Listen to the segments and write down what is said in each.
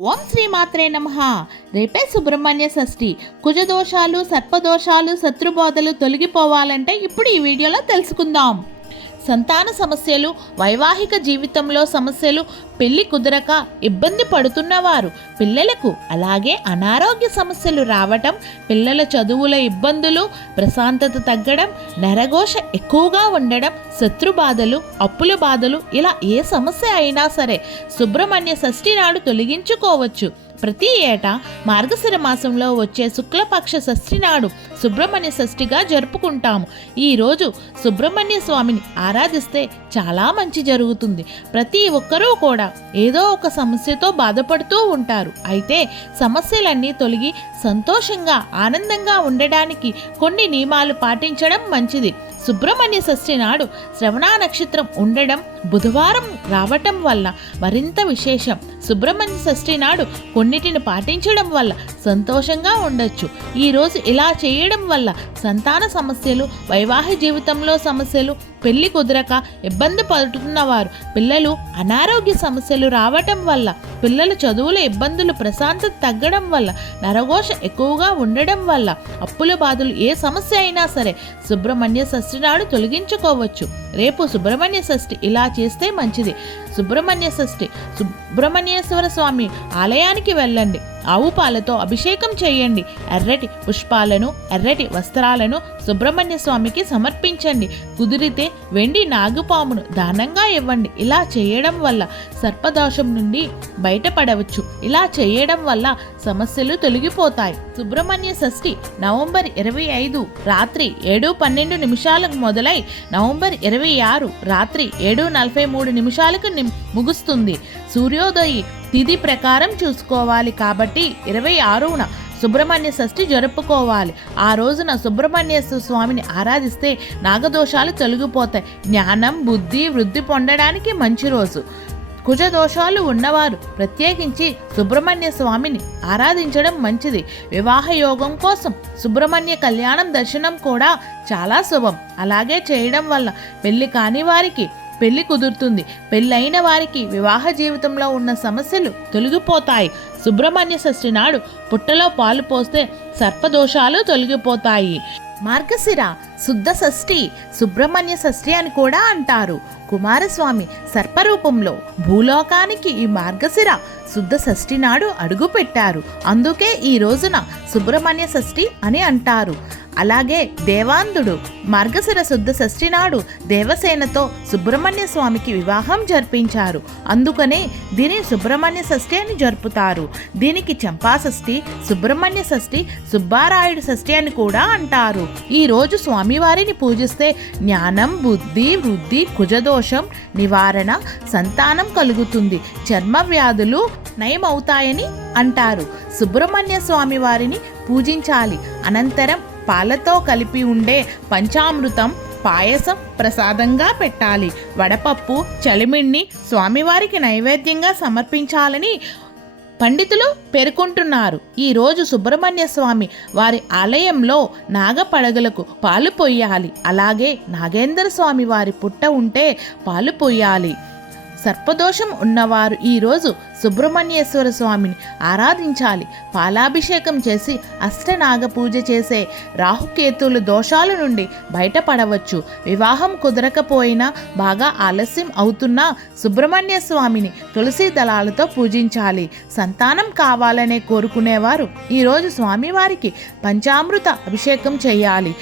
ఓం శ్రీ మాత్రే నమ. రేపే సుబ్రహ్మణ్య షష్ఠి. కుజదోషాలు సర్పదోషాలు శత్రుబోధలు తొలగిపోవాలంటే ఇప్పుడు ఈ వీడియోలో తెలుసుకుందాం. సంతాన సమస్యలు వైవాహిక జీవితంలో సమస్యలు పెళ్ళి కుదరక ఇబ్బంది పడుతున్నవారు. పిల్లలకు అలాగే అనారోగ్య సమస్యలు రావటం పిల్లల చదువుల ఇబ్బందులు ప్రశాంతత తగ్గడం నరఘోష ఎక్కువగా ఉండడం శత్రు బాధలు అప్పుల బాధలు ఇలా ఏ సమస్య అయినా సరే సుబ్రహ్మణ్య షష్ఠి నాడు తొలగించుకోవచ్చు. ప్రతి ఏటా మార్గశిర మాసంలో వచ్చే శుక్లపక్ష షష్ఠి నాడు సుబ్రహ్మణ్య షష్ఠిగా జరుపుకుంటాము. ఈరోజు సుబ్రహ్మణ్య స్వామిని ఆరాధిస్తే చాలా మంచి జరుగుతుంది. ప్రతి ఒక్కరూ కూడా ఏదో ఒక సమస్యతో బాధపడుతూ ఉంటారు. అయితే సమస్యలన్నీ తొలగి సంతోషంగా ఆనందంగా ఉండడానికి కొన్ని నియమాలు పాటించడం మంచిది. సుబ్రహ్మణ్య షష్ఠి నాడు శ్రవణ నక్షత్రం ఉండడం బుధవారం రావటం వల్ల మరింత విశేషం. సుబ్రహ్మణ్య షష్ఠి నాడు కొన్నిటిని పాటించడం వల్ల సంతోషంగా ఉండొచ్చు. ఈరోజు ఇలా చేయడం వల్ల సంతాన సమస్యలు వైవాహిక జీవితంలో సమస్యలు పెళ్ళి కుదరక ఇబ్బంది పడుతున్నవారు పిల్లలు అనారోగ్య సమస్యలు రావటం వల్ల పిల్లల చదువుల ఇబ్బందులు ప్రశాంతత తగ్గడం వల్ల నరఘోష ఎక్కువగా ఉండడం వల్ల అప్పుల బాధలు ఏ సమస్య అయినా సరే సుబ్రహ్మణ్య షష్ఠి నాడు తొలగించుకోవచ్చు. రేపు సుబ్రహ్మణ్య షష్ఠి ఇలా చేస్తే మంచిది. సుబ్రహ్మణ్య షష్ఠి. సుబ్రహ్మణ్యేశ్వర స్వామి ఆలయానికి వెళ్ళండి. ఆవు పాలతో అభిషేకం చేయండి. ఎర్రటి పుష్పాలను ఎర్రటి వస్త్రాలను సుబ్రహ్మణ్య స్వామికి సమర్పించండి. కుదిరితే వెండి నాగుపామును దానంగా ఇవ్వండి. ఇలా చేయడం వల్ల సర్పదోషం నుండి బయటపడవచ్చు. ఇలా చేయడం వల్ల సమస్యలు తొలగిపోతాయి. సుబ్రహ్మణ్య షష్ఠి నవంబర్ ఇరవై ఐదు రాత్రి ఏడు పన్నెండు నిమిషాలకు మొదలై నవంబర్ ఇరవై ఆరు రాత్రి ఏడు నలభై మూడు నిమిషాలకు ముగుస్తుంది. సూర్యోదయి తిథి ప్రకారం చూసుకోవాలి కాబట్టి ఇరవై ఆరున సుబ్రహ్మణ్య షష్ఠి జరుపుకోవాలి. ఆ రోజున సుబ్రహ్మణ్య స్వామిని ఆరాధిస్తే నాగదోషాలు తొలగిపోతాయి. జ్ఞానం బుద్ధి వృద్ధి పొందడానికి మంచి రోజు. కుజదోషాలు ఉన్నవారు ప్రత్యేకించి సుబ్రహ్మణ్య స్వామిని ఆరాధించడం మంచిది. వివాహ యోగం కోసం సుబ్రహ్మణ్య కళ్యాణం దర్శనం కూడా చాలా శుభం. అలాగే చేయడం వల్ల పెళ్ళి కాని వారికి పెళ్ళి కుదురుతుంది. పెళ్ళైన వారికి వివాహ జీవితంలో ఉన్న సమస్యలు తొలగిపోతాయి. సుబ్రహ్మణ్య షష్ఠి నాడు పుట్టలో పాలు పోస్తే సర్పదోషాలు తొలగిపోతాయి. మార్గశిర శుద్ధ షష్ఠి సుబ్రహ్మణ్య షష్ఠి అని కూడా అంటారు. కుమారస్వామి సర్పరూపంలో భూలోకానికి ఈ మార్గశిర శుద్ధ షష్ఠి నాడు అడుగు పెట్టారు అందుకే ఈ రోజున సుబ్రహ్మణ్య షష్ఠి అని అంటారు. అలాగే దేవాంధుడు మార్గశిర శుద్ధ షష్ఠి నాడు దేవసేనతో సుబ్రహ్మణ్య స్వామికి వివాహం జరిపించారు. అందుకనే దీని సుబ్రహ్మణ్య షష్ఠి అని జరుపుతారు. దీనికి చంపా షష్ఠి సుబ్రహ్మణ్య షష్ఠి సుబ్బారాయుడు షష్ఠి అని కూడా అంటారు. ఈ రోజు స్వామివారిని పూజిస్తే జ్ఞానం బుద్ధి వృద్ధి కుజదోషం నివారణ సంతానం కలుగుతుంది. చర్మ వ్యాధులు నయమవుతాయని అంటారు. సుబ్రహ్మణ్య స్వామి వారిని పూజించాలి. అనంతరం పాలతో కలిపి ఉండే పంచామృతం పాయసం ప్రసాదంగా పెట్టాలి. వడపప్పు చలిమిణ్ణి స్వామివారికి నైవేద్యంగా సమర్పించాలని పండితులు పేర్కొంటున్నారు. ఈరోజు సుబ్రహ్మణ్య స్వామి వారి ఆలయంలో నాగపడగలకు పాలు పొయ్యాలి అలాగే నాగేంద్ర స్వామి వారి పుట్ట ఉంటే పాలు పొయ్యాలి సర్పదోషం ఉన్నవారు ఈరోజు సుబ్రహ్మణ్యేశ్వర స్వామిని ఆరాధించాలి. పాలాభిషేకం చేసి అష్టనాగ పూజ చేసే రాహుకేతువుల దోషాల నుండి బయటపడవచ్చు. వివాహం కుదరకపోయినా బాగా ఆలస్యం అవుతున్నా సుబ్రహ్మణ్య స్వామిని తులసి దళాలతో పూజించాలి. సంతానం కావాలనే కోరుకునేవారు ఈరోజు స్వామివారికి పంచామృత అభిషేకం చేయాలి.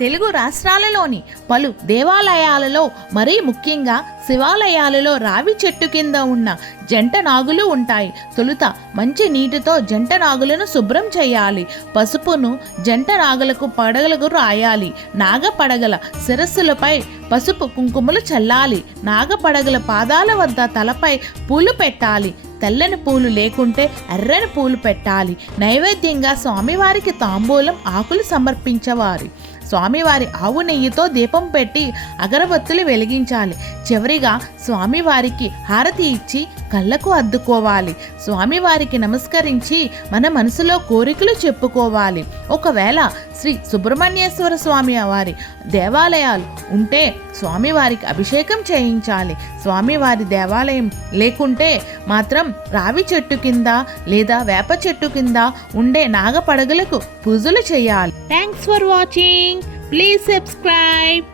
తెలుగు రాష్ట్రాలలోని పలు దేవాలయాలలో మరీ ముఖ్యంగా శివాలయాలలో రావి చెట్టు కింద ఉన్న జంట నాగులు ఉంటాయి. తొలుత మంచి నీటితో జంట నాగులను శుభ్రం చేయాలి. పసుపును జంట నాగులకు పడగలకు రాయాలి. నాగ పడగల శిరస్సులపై పసుపు కుంకుమలు చల్లాలి. నాగ పడగల పాదాల వద్ద తలపై పూలు పెట్టాలి. తెల్లని పూలు లేకుంటే ఎర్రని పూలు పెట్టాలి. నైవేద్యంగా స్వామివారికి తాంబూలం ఆకులు సమర్పించవారు స్వామివారి ఆవు నెయ్యితో దీపం పెట్టి అగరబత్తులు వెలిగించాలి. చివరిగా స్వామివారికి హారతి ఇచ్చి కళ్ళకు అద్దుకోవాలి. స్వామివారికి నమస్కరించి మన మనసులో కోరికలు చెప్పుకోవాలి. ఒకవేళ శ్రీ సుబ్రహ్మణ్యేశ్వర స్వామి వారి దేవాలయాలు ఉంటే స్వామివారికి అభిషేకం చేయించాలి. స్వామివారి దేవాలయం లేకుంటే మాత్రం రావి చెట్టు కింద లేదా వేప చెట్టు కింద ఉండే నాగపడగలకు పూజలు చేయాలి. Thanks for watching please subscribe